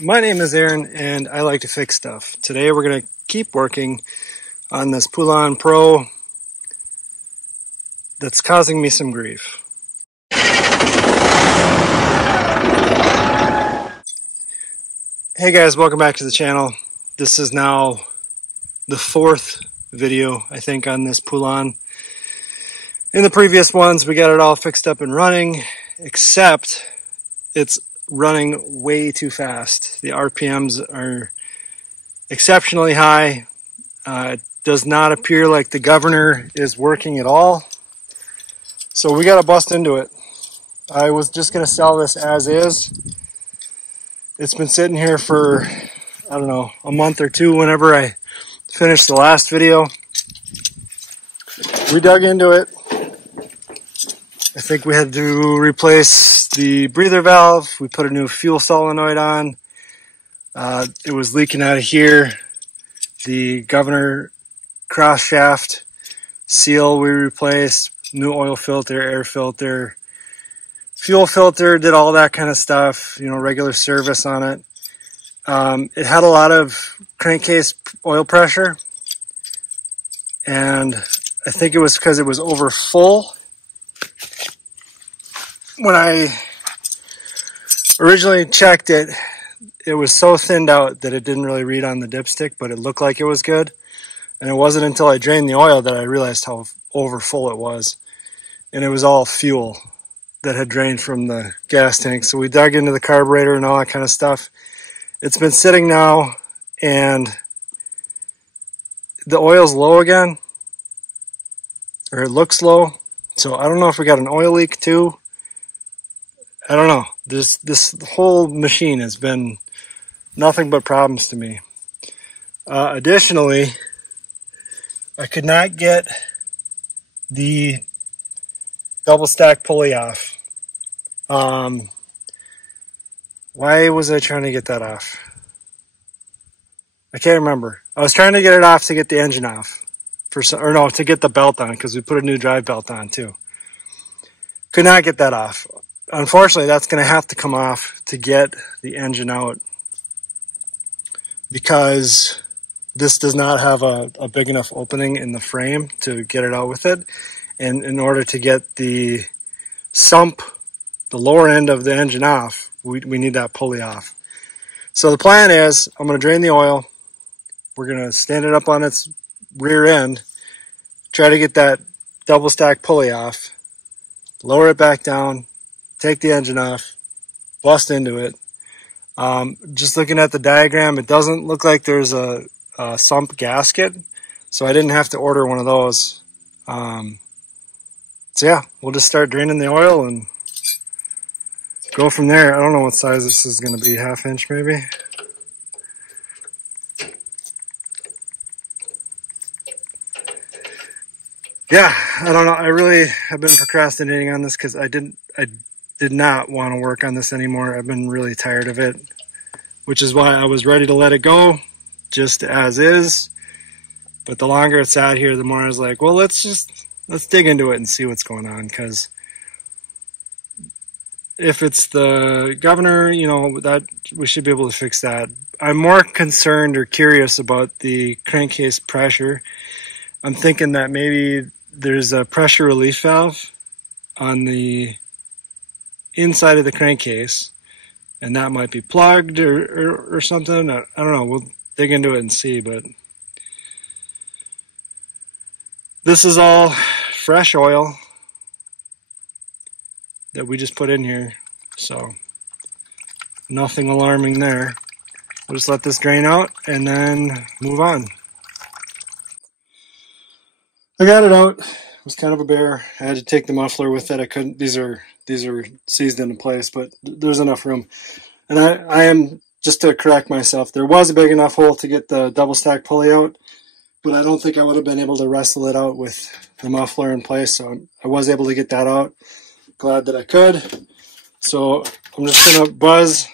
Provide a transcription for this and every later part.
My name is Aaron and I like to fix stuff. Today we're going to keep working on this Poulan Pro that's causing me some grief. Hey guys, welcome back to the channel. This is now the fourth video, I think, on this Poulan. In the previous ones, we got it all fixed up and running, except it's running way too fast. The RPMs are exceptionally high. It does not appear like the governor is working at all. So we got to bust into it. I was just going to sell this as is. It's been sitting here for, I don't know, a month or two whenever I finished the last video. We dug into it. I think we had to replace the breather valve. We put a new fuel solenoid on. It was leaking out of here. The governor cross shaft seal we replaced. New oil filter, air filter, fuel filter, did all that kind of stuff. You know, regular service on it. It had a lot of crankcase oil pressure. And I think it was because it was over full. When I originally checked it, it was so thinned out that it didn't really read on the dipstick, but it looked like it was good. And it wasn't until I drained the oil that I realized how over full it was. And it was all fuel that had drained from the gas tank. So we dug into the carburetor and all that kind of stuff. It's been sitting now and the oil's low again, or it looks low. So I don't know if we got an oil leak too. I don't know. This whole machine has been nothing but problems to me. Additionally, I could not get the double stack pulley off. Why was I trying to get that off? I can't remember. I was trying to get it off to get the engine off, to get the belt on, because we put a new drive belt on too. Could not get that off. Unfortunately, that's going to have to come off to get the engine out, because this does not have a big enough opening in the frame to get it out with it. And in order to get the sump, the lower end of the engine off, we need that pulley off. So the plan is, I'm going to drain the oil. We're going to stand it up on its rear end, try to get that double stack pulley off, lower it back down, take the engine off, bust into it. Just looking at the diagram, it doesn't look like there's a sump gasket, so I didn't have to order one of those. So yeah, we'll just start draining the oil and go from there. I don't know what size this is going to be, 1/2 inch maybe. Yeah, I don't know. I really have been procrastinating on this because I did not want to work on this anymore. I've been really tired of it, which is why I was ready to let it go just as is. But the longer it sat here, the more I was like, well, let's dig into it and see what's going on. Because if it's the governor, you know, that we should be able to fix that. I'm more concerned or curious about the crankcase pressure. I'm thinking that maybe there's a pressure relief valve on the inside of the crankcase, and that might be plugged or something. I don't know. We'll dig into it and see, but this is all fresh oil that we just put in here, so nothing alarming there. We'll just let this drain out and then move on. I got it out. It was kind of a bear. I had to take the muffler with it. I couldn't. These are seized into place, but there's enough room. And I am, just to correct myself, there was a big enough hole to get the double stack pulley out, but I don't think I would have been able to wrestle it out with the muffler in place. So I was able to get that out. Glad that I could. So I'm just gonna buzz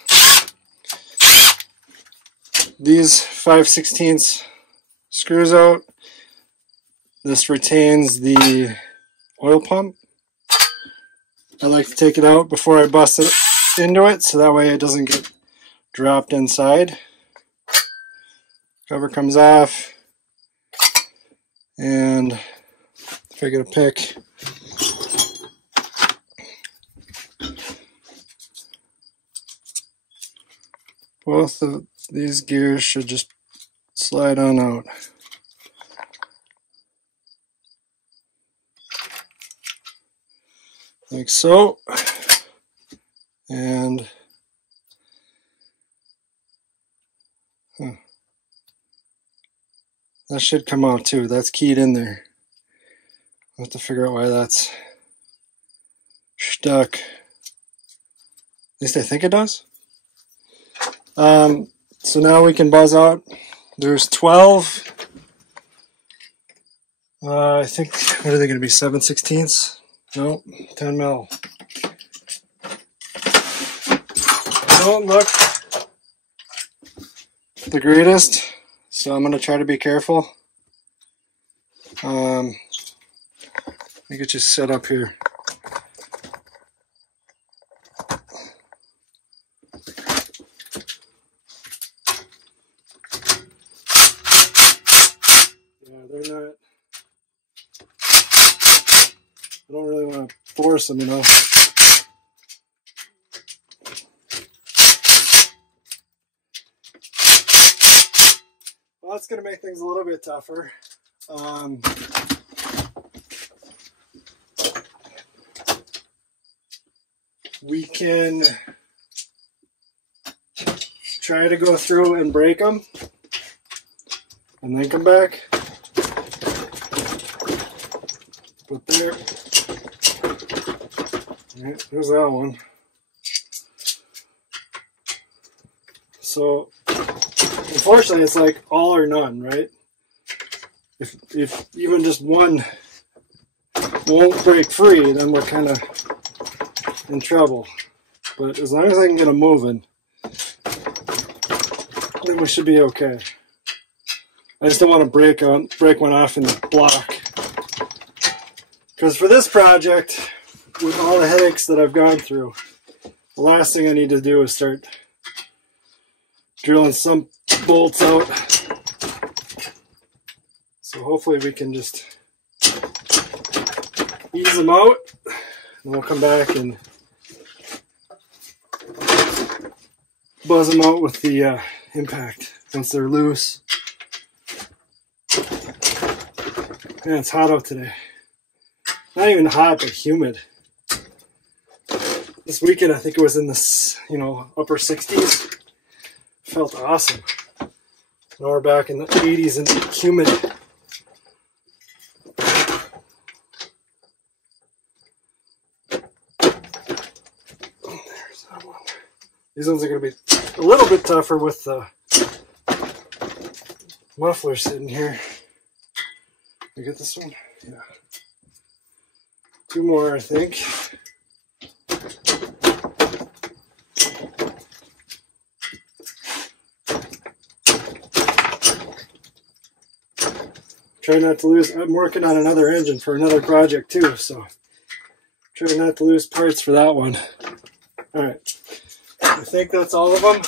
these 5/16 screws out. This retains the oil pump. I like to take it out before I bust it into it, so that way it doesn't get dropped inside. Cover comes off, and if I get a pick, both of these gears should just slide on out. Like so. And that should come out too. That's keyed in there. I'll have to figure out why that's stuck. At least I think it does. So now we can buzz out. There's 12. I think, what are they going to be, 7/16? No, 10 mil. Don't look the greatest, so I'm going to try to be careful. Let me get you set up here. Yeah, they're not. I don't really want to force them, you know. Well, that's going to make things a little bit tougher. We can try to go through and break them and then come back. But there, right, there's that one. So unfortunately, it's like all or none, right? If even just one won't break free, then we're kind of in trouble. But as long as I can get them moving, then we should be okay. I just don't want to break one off in the block. Because for this project, with all the headaches that I've gone through, the last thing I need to do is start drilling some bolts out. So hopefully we can just ease them out, and we'll come back and buzz them out with the impact once they're loose. Man, it's hot out today. Not even hot, but humid. This weekend, I think it was in the, upper 60s. Felt awesome. Now we're back in the 80s and humid. There's that one. These ones are going to be a little bit tougher with the muffler sitting here. You get this one? Yeah. 2 more, I think. Try not to lose. I'm working on another engine for another project too, so try not to lose parts for that one. All right, I think that's all of them.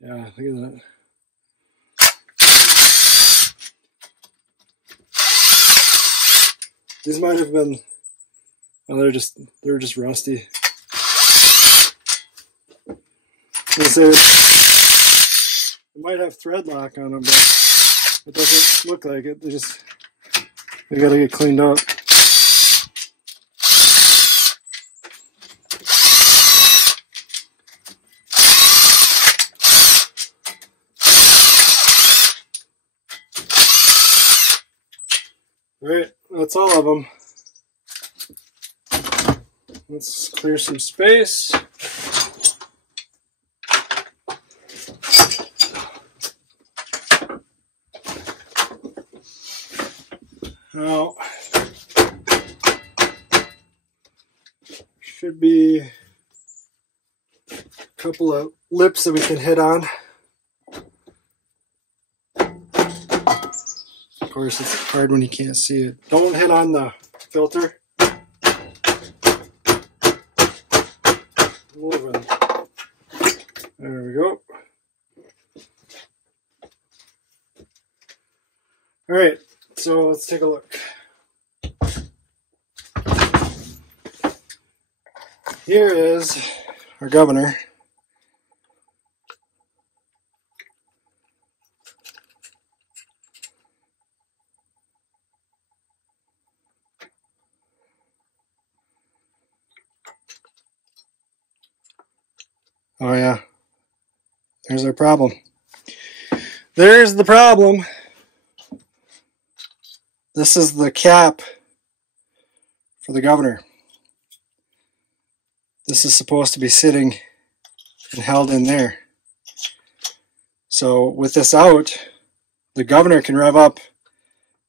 Yeah, look at that. These might have been, oh, they're just rusty. I say it might have thread lock on them, but it doesn't look like it. They gotta get cleaned up. All right, that's all of them. Let's clear some space. Now, should be a couple of lips that we can hit on. Of course, it's hard when you can't see it. Don't hit on the filter. moving. There we go. All right, so let's take a look. Here is our governor. Oh yeah, there's our problem. There's the problem. This is the cap for the governor. This is supposed to be sitting and held in there. So with this out, the governor can rev up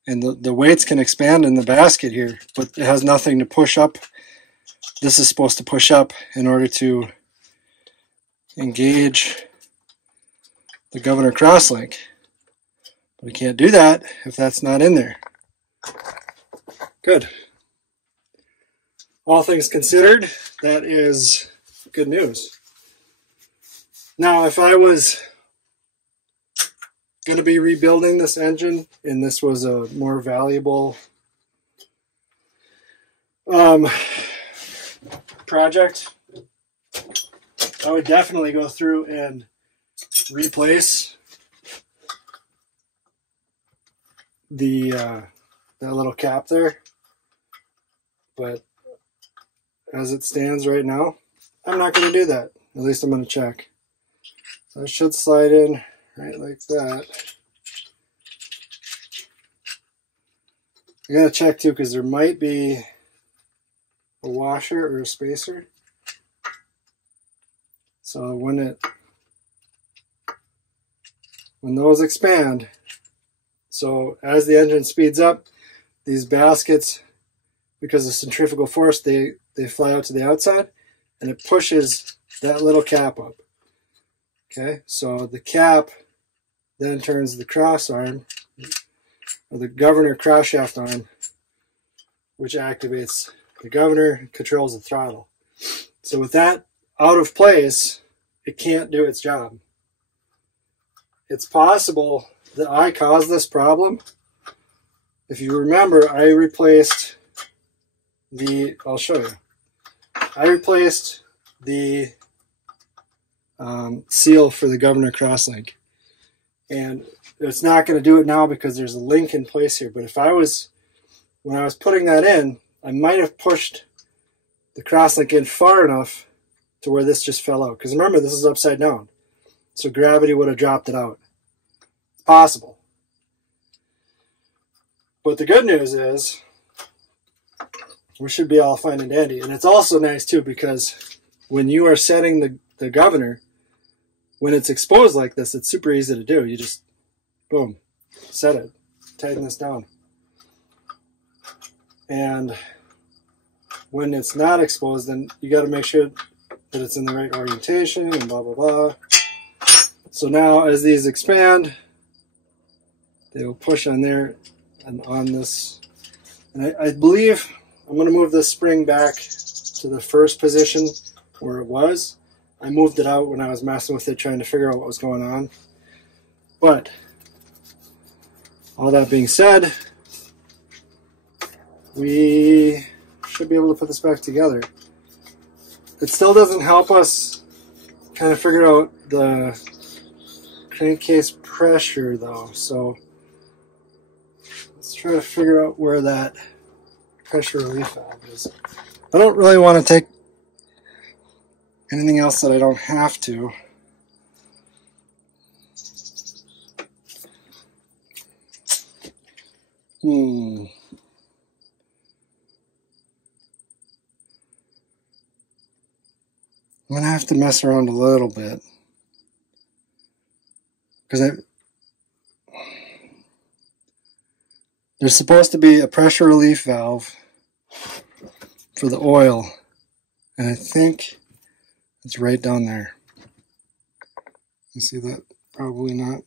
and the weights can expand in the basket here, but it has nothing to push up. This is supposed to push up in order to engage the governor crosslink. But we can't do that if that's not in there. Good. All things considered, that is good news. Now, if I was going to be rebuilding this engine and this was a more valuable project, I would definitely go through and replace the that little cap there. But as it stands right now, I'm not going to do that. At least I'm going to check. So I should slide in right like that. I gotta check too, because there might be a washer or a spacer. So when those expand, so as the engine speeds up, these baskets, because of centrifugal force, they fly out to the outside, and it pushes that little cap up. Okay, so the cap then turns the cross arm, or the governor cross shaft arm, which activates the governor and controls the throttle. So with that out of place, it can't do its job. It's possible that I caused this problem. If you remember, I replaced I'll show you. I replaced the seal for the governor crosslink. And it's not going to do it now because there's a link in place here. But if when I was putting that in, I might have pushed the crosslink in far enough to where this just fell out. Because remember, this is upside down. So gravity would have dropped it out. It's possible. But the good news is, we should be all fine and dandy. And it's also nice too, because when you are setting the governor, when it's exposed like this, it's super easy to do. You just, boom, set it, tighten this down. And when it's not exposed, then you got to make sure that it's in the right orientation and blah, blah, blah. So now as these expand, they will push on there and on this. And I believe I'm going to move this spring back to the first position where it was. I moved it out when I was messing with it, trying to figure out what was going on. But all that being said, we should be able to put this back together. It still doesn't help us kind of figure out the crankcase pressure though. So let's try to figure out where that pressure relief valve is. I don't really want to take anything else that I don't have to. I'm going to have to mess around a little bit. Because there's supposed to be a pressure relief valve for the oil. And I think it's right down there. You see that? Probably not.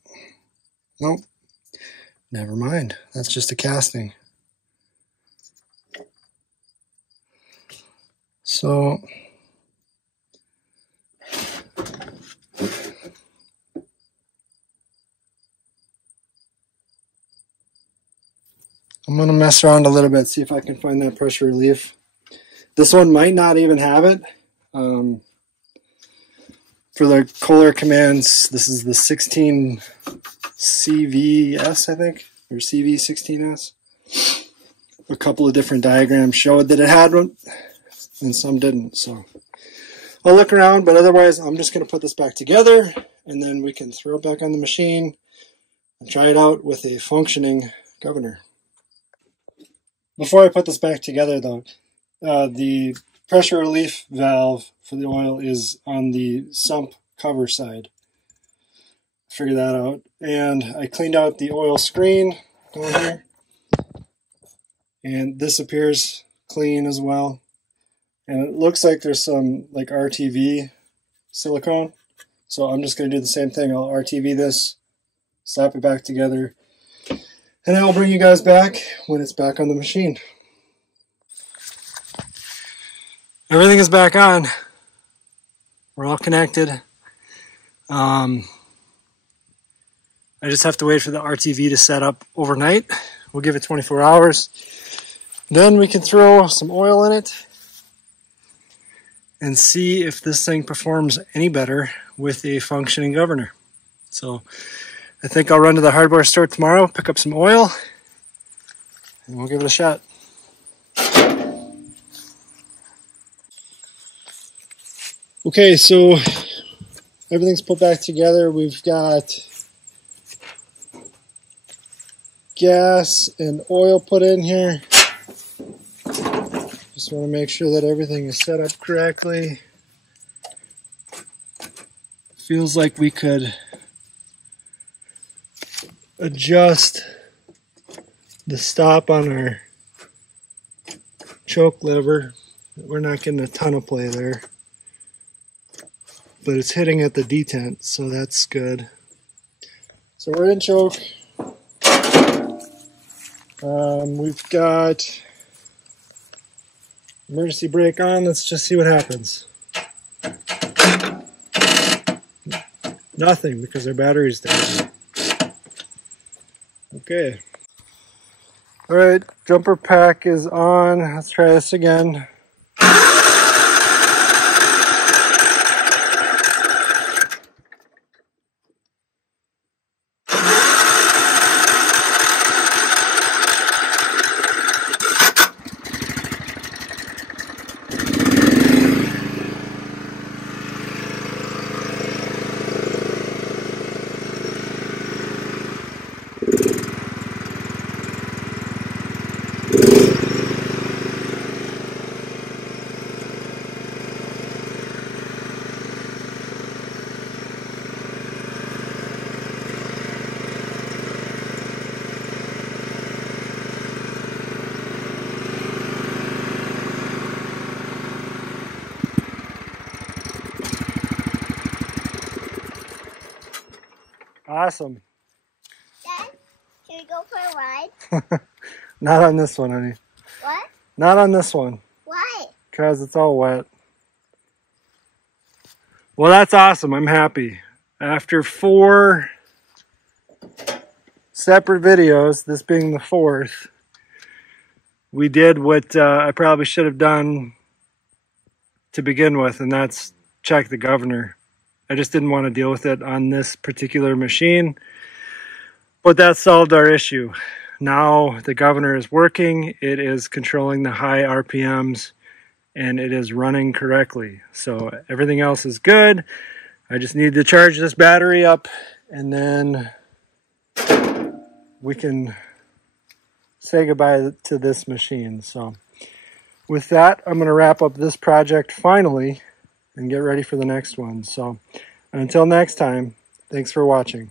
Nope. Never mind. That's just a casting. So going to mess around a little bit, see if I can find that pressure relief. This one might not even have it. For the Kohler commands, this is the 16 CVS, I think, or CV16S. A couple of different diagrams showed that it had one, and some didn't. So I'll look around, but otherwise I'm just going to put this back together, and then we can throw it back on the machine and try it out with a functioning governor. Before I put this back together, though, the pressure relief valve for the oil is on the sump cover side. Figured that out. And I cleaned out the oil screen down here. And this appears clean as well. And it looks like there's some like RTV silicone. So I'm just going to do the same thing. I'll RTV this, slap it back together, and I'll bring you guys back when it's back on the machine. Everything is back on. We're all connected. I just have to wait for the RTV to set up overnight. We'll give it 24 hours. Then we can throw some oil in it and see if this thing performs any better with a functioning governor. So I think I'll run to the hardware store tomorrow, pick up some oil, and we'll give it a shot. Okay, so everything's put back together. We've got gas and oil put in here. Just want to make sure that everything is set up correctly. Feels like we could adjust the stop on our choke lever. We're not getting a ton of play there, but it's hitting at the detent, so that's good. So we're in choke. We've got emergency brake on. Let's just see what happens. Nothing, because our battery's down. Okay. Alright, jumper pack is on. Let's try this again. Awesome. Dad, should we go for a ride? Not on this one, honey. What? Not on this one. Why? Because it's all wet. Well, that's awesome. I'm happy. After 4 separate videos, this being the 4th, we did what I probably should have done to begin with, and that's check the governor. I just didn't want to deal with it on this particular machine, but that solved our issue. Now the governor is working, it is controlling the high RPMs, and it is running correctly. So everything else is good. I just need to charge this battery up, and then we can say goodbye to this machine. So with that, I'm going to wrap up this project finally and get ready for the next one. So until next time, thanks for watching.